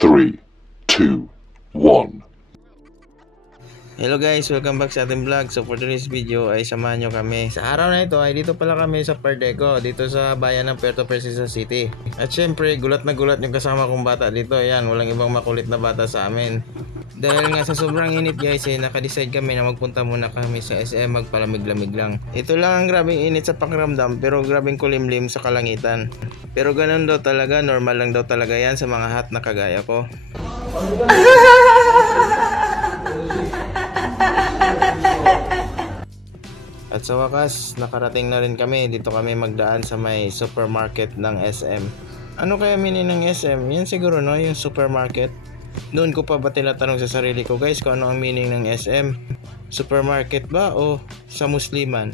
3, 2, 1. Hello guys, welcome back sa ating vlog. So for today's video ay samahan nyo kami. Sa araw na ito ay dito pala kami sa Pardeco, dito sa bayan ng Puerto Princesa City. At syempre, gulat na gulat yung kasama kong bata dito. Ayan, walang ibang makulit na bata sa amin. Dahil nga sa sobrang init guys, naka-decide kami na magpunta muna kami sa SM magpalamig-lamig lang. Ito lang ang grabing init sa pakiramdam, pero grabing kulimlim sa kalangitan. Pero ganun daw talaga, normal lang daw talaga yan sa mga hot na kagaya ko. At sa wakas, nakarating na rin kami. Dito kami magdaan sa may supermarket ng SM. Ano kaya meaning ng SM? Yan siguro no, yung supermarket. Noon ko pa ba tinatanong sa sarili ko guys kung ano ang meaning ng SM? Supermarket ba o sa musliman?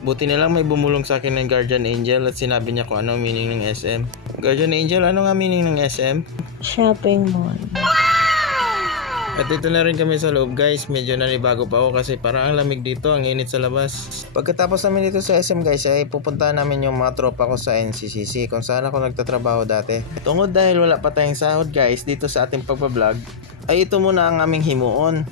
Buti na lang may bumulong sa akin ng Guardian Angel at sinabi niya kung ano ang meaning ng SM. Guardian Angel, ano nga meaning ng SM? Shopping mall. At dito na rin kami sa loob guys, medyo nanibago pa ako kasi parang ang lamig dito, ang init sa labas. Pagkatapos namin dito sa SM guys ay pupuntahan namin yung mga tropa ko sa NCCC kung saan ako nagtatrabaho dati. Tungod dahil wala pa tayong sahod guys dito sa ating pagbablog, ay ito muna ang aming himuon.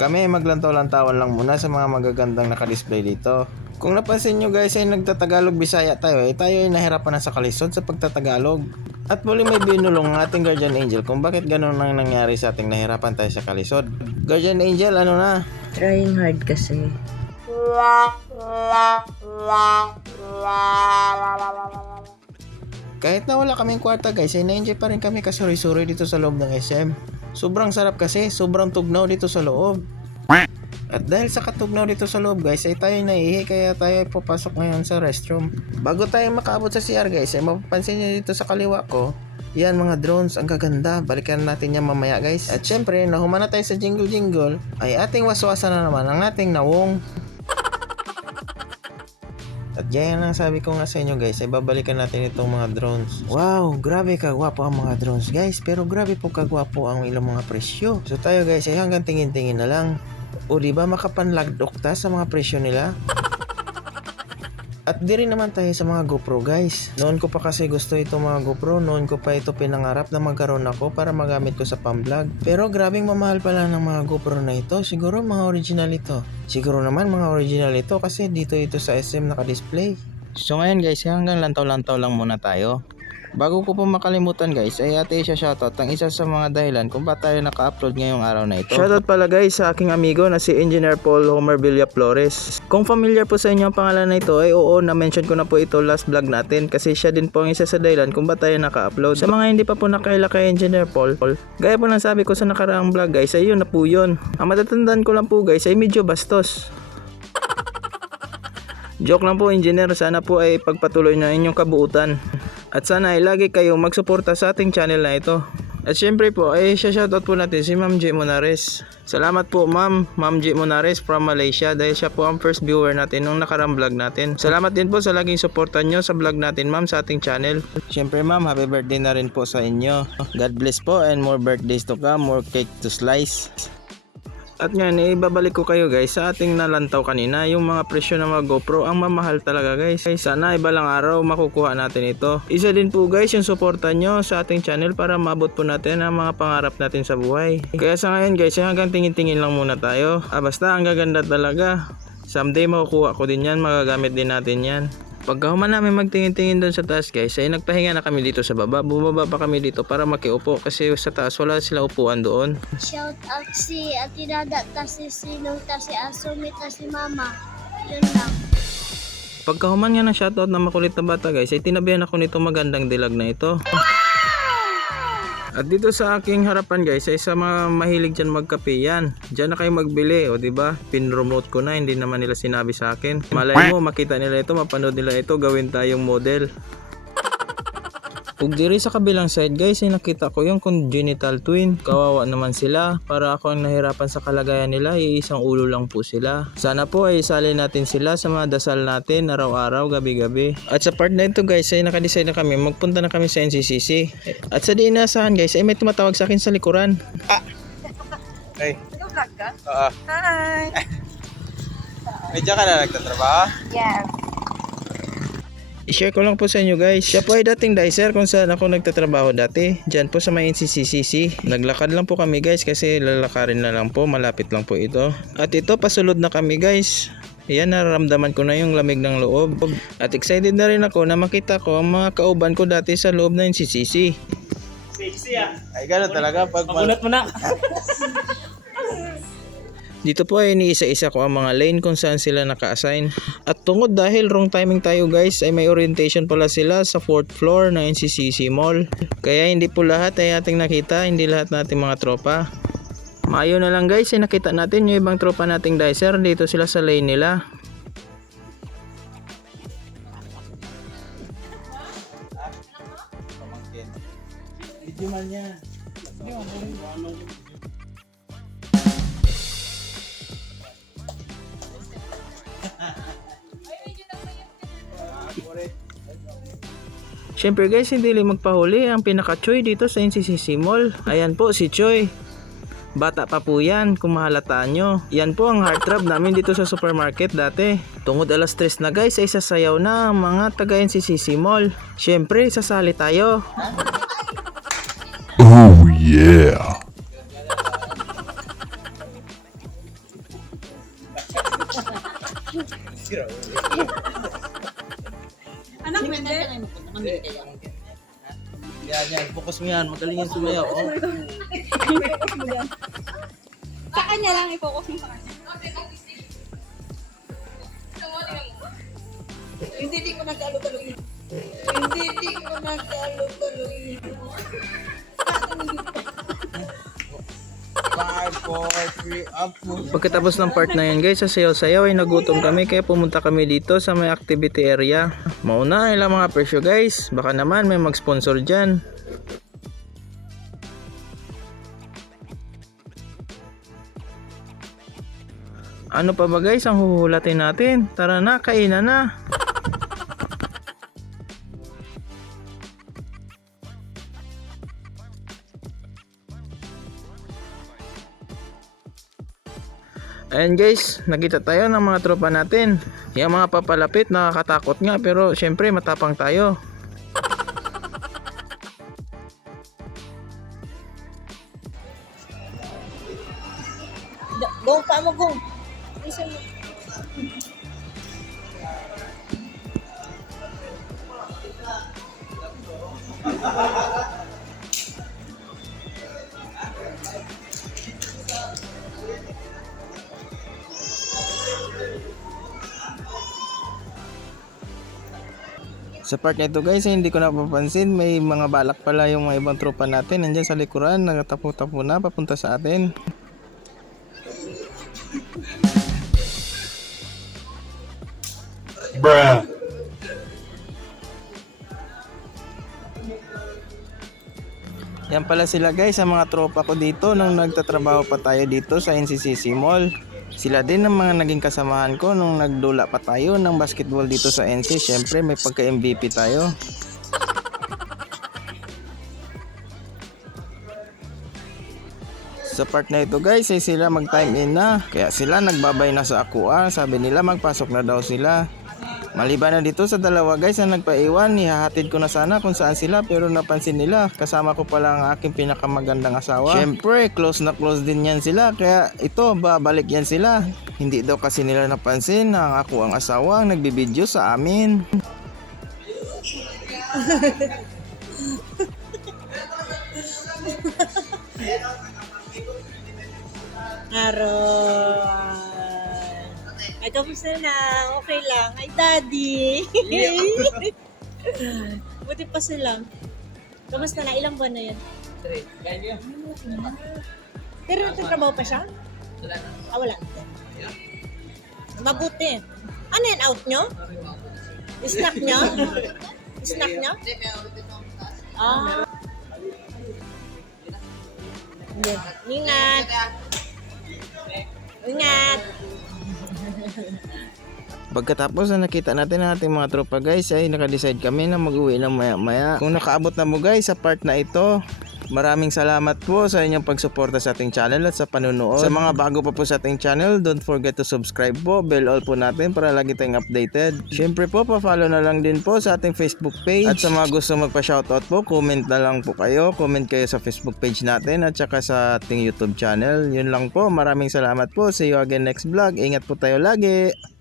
Kami maglantaw-lantawan lang muna sa mga magagandang nakadisplay dito. Kung napansin nyo guys ay nagtatagalog Bisaya tayo tayo ay nahirapan na sa kalisod sa pagtatagalog. At muli may binulong ang ating Guardian Angel kung bakit ganun ang nangyari sa ating nahirapan tayo sa kalisod. Guardian Angel, ano na? Trying hard kasi. Kahit na wala kaming kwarta guys ay na-enjoy pa rin kami kasuri-suri dito sa loob ng SM. Sobrang sarap kasi, sobrang tugnaw dito sa loob. At dahil sa katugnaw dito sa loob guys ay tayo naihi kaya tayo ay papasok ngayon sa restroom. Bago tayo makaabot sa CR guys ay mapapansin nyo dito sa kaliwa ko, yan mga drones, ang gaganda. Balikan natin yan mamaya guys. At syempre nahumana tayo sa jingle jingle ay ating waswasan na naman ang ating nawong. At gaya ng sabi ko nga sa inyo guys ay babalikan natin itong mga drones. Wow, grabe kagwapo ang mga drones guys, pero grabe po kagwapo ang ilang mga presyo. So tayo guys ay hanggang tingin-tingin na lang. O diba makapanlagdok ta sa mga presyo nila? At di rin naman tayo sa mga GoPro guys. Noon ko pa kasi gusto itong mga GoPro. Noon ko pa ito pinangarap na magkaroon ako para magamit ko sa pamvlog. Pero grabing mamahal pala ng mga GoPro na ito. Siguro mga original ito. Siguro naman mga original ito kasi dito ito sa SM nakadisplay. So ngayon guys, hanggang lantaw-lantaw lang muna tayo. Bago ko po makalimutan guys, ay ate siya shoutout ang isa sa mga dahilan kung ba't tayo naka-upload ngayong araw na ito. Shoutout pala guys sa aking amigo na si Engineer Paul Homer Villa Flores. Kung familiar po sa inyo ang pangalan na ito ay oo, na-mention ko na po ito last vlog natin kasi siya din po ang isa sa dahilan kung ba't tayo naka-upload. Sa mga hindi pa po nakaila kay Engineer Paul, gaya po ng sabi ko sa nakaraang vlog guys, ay yun na po yun. Ang matatandaan ko lang po guys ay medyo bastos. Joke lang po engineer, sana po ay pagpatuloy na inyong kabuutan. At sana ay lagi kayong magsuporta sa ating channel na ito. At syempre po ay shoutout po natin si Ma'am J. Monares. Salamat po Ma'am J. Monares from Malaysia dahil siya po ang first viewer natin nung nakarang vlog natin. Salamat din po sa laging suporta nyo sa vlog natin ma'am sa ating channel. Syempre ma'am, happy birthday na rin po sa inyo. God bless po and more birthdays to come, more cake to slice. At ngayon, ibabalik ko kayo guys sa ating nalantaw kanina, yung mga presyo ng mga GoPro, ang mamahal talaga guys. Sana ibalang araw makukuha natin ito. Isa din po guys yung suporta nyo sa ating channel para maabot po natin ang mga pangarap natin sa buhay. Kaya sa ngayon guys, hanggang tingin-tingin lang muna tayo. Basta ang gaganda talaga. Someday makukuha ko din yan, magagamit din natin yan. Pagkahuman namin magtingin-tingin doon sa taas guys ay nagpahinga na kami dito sa baba. Bumaba pa kami dito para makiupo kasi sa taas wala sila upuan doon. Shout out si Ate Dada, ta si Sinong, ta si Asumi, ta si Mama. Yun lang. Pagkahuman nga ng shoutout na makulit na bata guys ay tinabihan ako nito magandang dilag na ito. At dito sa aking harapan guys ay sa mga mahilig dyan magkape yan. Dyan na kayo magbili o diba? Pin-remote ko na, hindi naman nila sinabi sa akin. Malay mo makita nila ito, mapanood nila ito, gawin tayong model. Ug diri sa kabilang side guys ay nakita ko yung congenital twin. Kawawa naman sila. Para ako ang nahirapan sa kalagayan nila, iisang ulo lang po sila. Sana po ay isali natin sila sa mga dasal natin araw-araw, gabi-gabi. At sa part na ito guys ay nakadecide na kami, magpunta na kami sa NCCC. At sa di inaasahan guys ay may tumatawag sa akin sa likuran. Hey. Nag-vlog ka? Oo. Hi! Medyo ka na nagtatrabaho? Yeah. I-share ko lang po sa inyo guys. Siya po ay dating dicer kung saan ako nagtatrabaho dati. Diyan po sa may NCCCC. Naglakad lang po kami guys kasi lalakarin na lang po. Malapit lang po ito. At ito pasulod na kami guys. Ayan, nararamdaman ko na yung lamig ng loob. At excited na rin ako na makita ko ang mga kauban ko dati sa loob na NCCC. Sexy ah. Ay gano'n talaga pag Magulat mo na. dito po ay iniisa-isa ko ang mga lane kung saan sila naka-assign. At tungod dahil wrong timing tayo guys ay may orientation pala sila sa 4th floor ng NCCC Mall. Kaya hindi po lahat ay ating nakita, hindi lahat nating mga tropa. Maayo na lang guys ay nakita natin yung ibang tropa nating dicer dito sila sa lane nila. Video man niya. Siyempre guys, hindi lang magpahuli ang pinaka-Choy dito sa NCCC Mall. Ayan po si Choy. Bata pa po yan kung mahalataan nyo. Yan po ang heartthrob namin dito sa supermarket dati. Tungod alas 3 na guys ay sasayaw na ang mga taga NCCC Mall. Siyempre sasali tayo. Oh yeah. Anak, pwede? Yan, focus mo yan. Magaling yan sumayaw. Oh. Sa kanya lang, i-focus mo sa kanya. Hindi ko nag-alog-alog. Hindi ko nag-alog-alog. Pagkatapos ng part na yan guys, sa sayaw-sayaw ay nagutom kami kaya pumunta kami dito sa may activity area. Mauna ilang mga presyo guys, baka naman may mag-sponsor dyan. Ano pa ba guys ang huhulatin natin? Tara na, kainan na! Ayan guys, nakita tayo ng mga tropa natin. Yung mga papalapit, nakakatakot nga pero syempre matapang tayo. Gong pa mo, gong. Sa part na ito guys, hindi ko napapansin, may mga balak pala yung mga ibang tropa natin. Nandiyan sa likuran, nagatapo-tapo na papunta sa atin. Bruh. Yan pala sila guys, ang mga tropa ko dito nung nagtatrabaho pa tayo dito sa NCCC Mall. Sila din ang mga naging kasamahan ko nung nagdula pa tayo ng basketball dito sa NC. Syempre may pagka-MVP tayo. Sa part na ito guys ay sila mag time in na. Kaya sila nagbabay na sa akuan. Sabi nila magpasok na daw sila. Maliban na dito sa dalawa guys na nagpaiwan, ihahatid ko na sana kung saan sila pero napansin nila kasama ko pala ang aking pinakamagandang asawa. Syempre close na close din yan sila kaya ito babalik yan sila. Hindi daw kasi nila napansin na ako ang asawa ang nagbibideo sa amin. Ay, kamusta na? Okay lang. Ay, daddy. Buti pa sila. Kamusta na? Ilang buwan na yan? 3. Pero nagtatrabaho pa siya? Wala. Mabuti. Ano yan? Out nyo? Snack nyo? Snack nyo? Ah. Ingat. Ingat. Pagkatapos na nakita natin ang ating mga tropa guys ay naka-decide kami na mag-uwi ng maya-maya. Kung nakaabot na mo guys sa part na ito, Maraming salamat po sa inyong pagsuporta sa ating channel at sa panunood. Sa mga bago pa po sa ating channel, don't forget to subscribe po, bell all po natin para lagi tayong updated. Syempre po, pa-follow na lang din po sa ating Facebook page. At sa mga gusto magpa-shoutout po, comment na lang po kayo. Comment kayo sa Facebook page natin at saka sa ating YouTube channel. Yun lang po, maraming salamat po. See you again next vlog. Ingat po tayo lagi.